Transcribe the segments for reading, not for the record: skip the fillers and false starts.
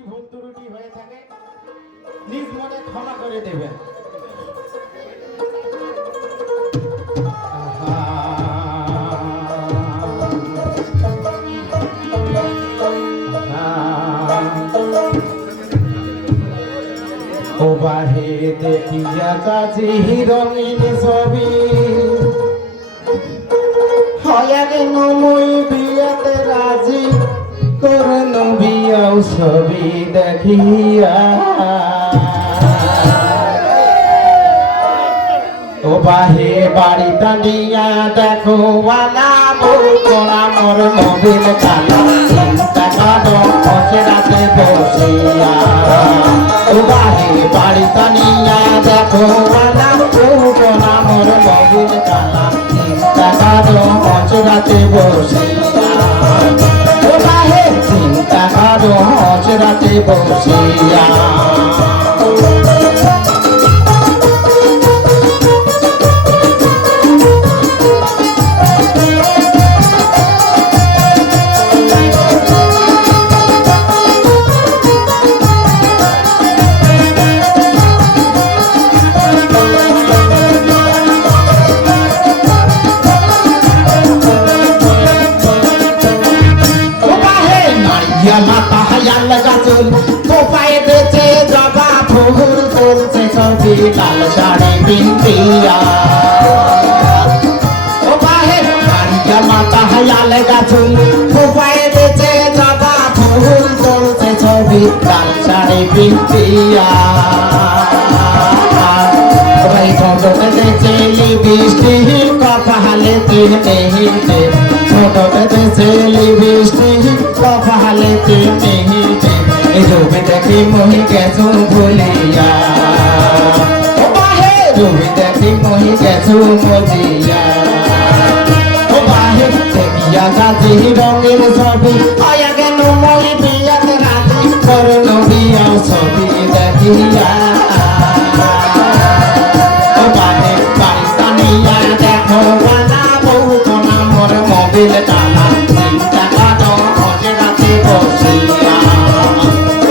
যদি ভুল ত্রুটি হয়ে থাকে নিজ মনে ক্ষমা করে দেবেন। ও বাহে দেখিয়া কাজী রঙিন ছবি হয়া কেন মই বিয়াতে রাজি করন বিয়াও ছবি দেখিয়া। ও বাহে বাড়ি টানিয়া দেখো ওয়ালা বউকরা মোর মোবিল কালা চিন্তা কাটো বসে রাতে বসিয়া। ও বাহে বাড়ি টানিয়া দেখো ওয়ালা বউকরা মোর মোবিল কালা চিন্তা কাটো বসে রাতে বসিয়া। ও বাহে চিন্তা কাটো বসে রাতে বসিয়া। মাথা হায়াল গাছুল কোপায় বেঁচে জবা ফুল তুলছে ছবি লাল শাড়ি পিন্দিয়া। ও বাহে মারিয়া মাথা হায়াল গাছুল কোপায় বেঁচে জবা ফুল তুলছে ছবি লাল শাড়ি পিন্দিয়া। ওই ছোটতে চেলি বৃষ্টি কপালে তিনটে হিটে ছোটতে চেলি বৃষ্টি কপালে তিনটে হিটে এই রূপে দেখি মহি গেছু ভুলিয়া। ও বাহে রূপে দেখি মহি গেছু ভুলিয়া। ও বাহে দেখিয়া গাছি রঙের ছবি আয়া কেন মই বিয়াতে রাজি করল বিয়াও ছবি দেখিয়া। ও বাহে বাড়ি টানিয়া দেখো ওয়ালা বউকরা মোর মোবিল কালা চিন্তা কাটো বসে রাতে বসিয়া।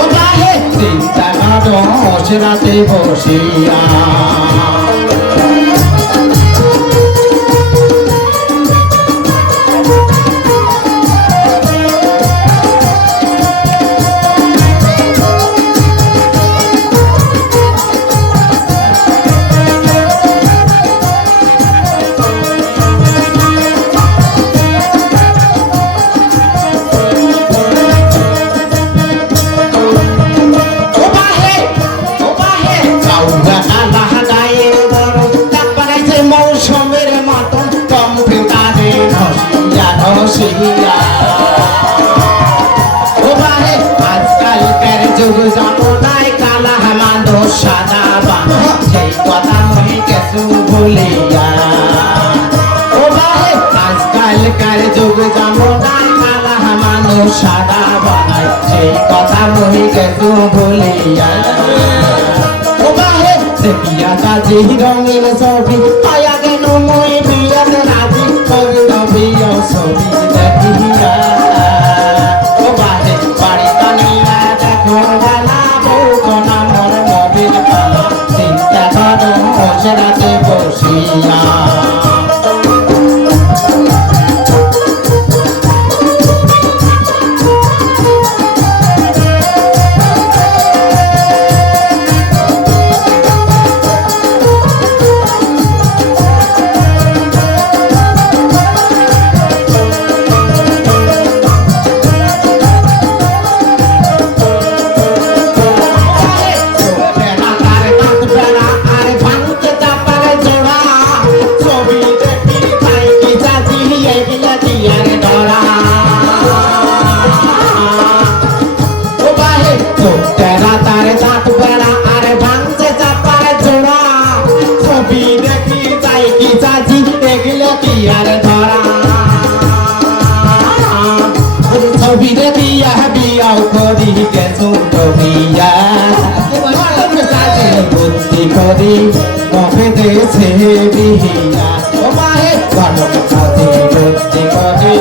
ও বাহে চিন্তা কাটো বসে রাতে বসিয়া। ও বাহে আজকালকার যুগ জামানায় কালা মানুষ সাদা বানা সেই কথা মহি গেছু ভুলিয়া। ও বাহে আজকালকার যুগ জামানায় কালা মানুষ সাদা বানায় সেই কথা মহি গেছু ভুলিয়া। ও বাহে দেখিয়া কাজী রঙিন ছবি আয়া কেন মই বিয়াতে রাজি করল বিয়াও ছবি দেখিয়া। ও বাহে বাড়ি টানিয়া দেখো ওয়ালা বউকরা মোর মোবিল কালা চিন্তা কাটো বসে রাতে বসিয়া। ছবি দেখিয়া বিয়াও করি গেছু ডবিয়া। বুদ্ধি করি কবে দেশে বিহিয়া। ও বাহে বুদ্ধি করি